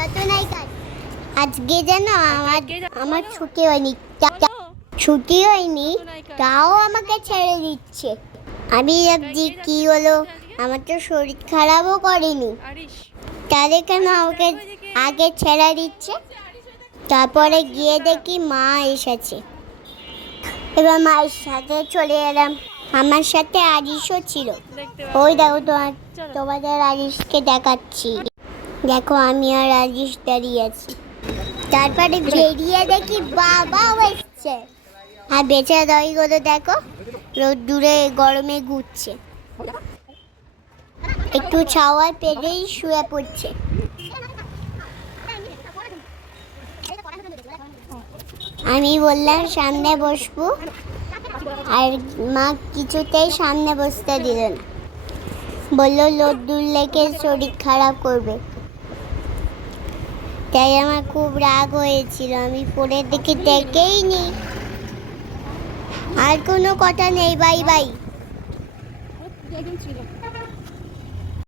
নতুন কাজ আজকে যেন আমার ছুটি হয়নি তাও আমাকে ছেড়ে দিচ্ছে। আমি ভাবছি কি হলো, আমার তো শরীর খারাপও করেনি, তাহলে কেন আমাকে আগে ছেড়ে দিচ্ছে? তারপরে গিয়ে দেখি মা এসেছে, এবার মায়ের সাথে চলে এলাম। আমার সাথে আরিশও ছিল। ওই দেখো তোমাদের আরিশকে দেখাচ্ছি। দেখো আমি আর আরিশ দাঁড়িয়ে আছি। তারপরে বেরিয়ে দেখি বাবাও এসছে। আর বেচা দইগুলো দেখো রোদ্দুরে গরমে ঘুরছে, একটু ছাওয়ায় পেলেই শুয়ে পড়ছে। আমি বললাম সামনে বসবো, আর মা কিছুতেই সামনে বসতে দিল না, বললো রোদ্দুর লেগে শরীর খারাপ করবে। তাই আমার খুব রাগ হয়েছিল, আমি পরের দিকে দেখেই নি। আর কোনো কথা নেই, বাই বাই।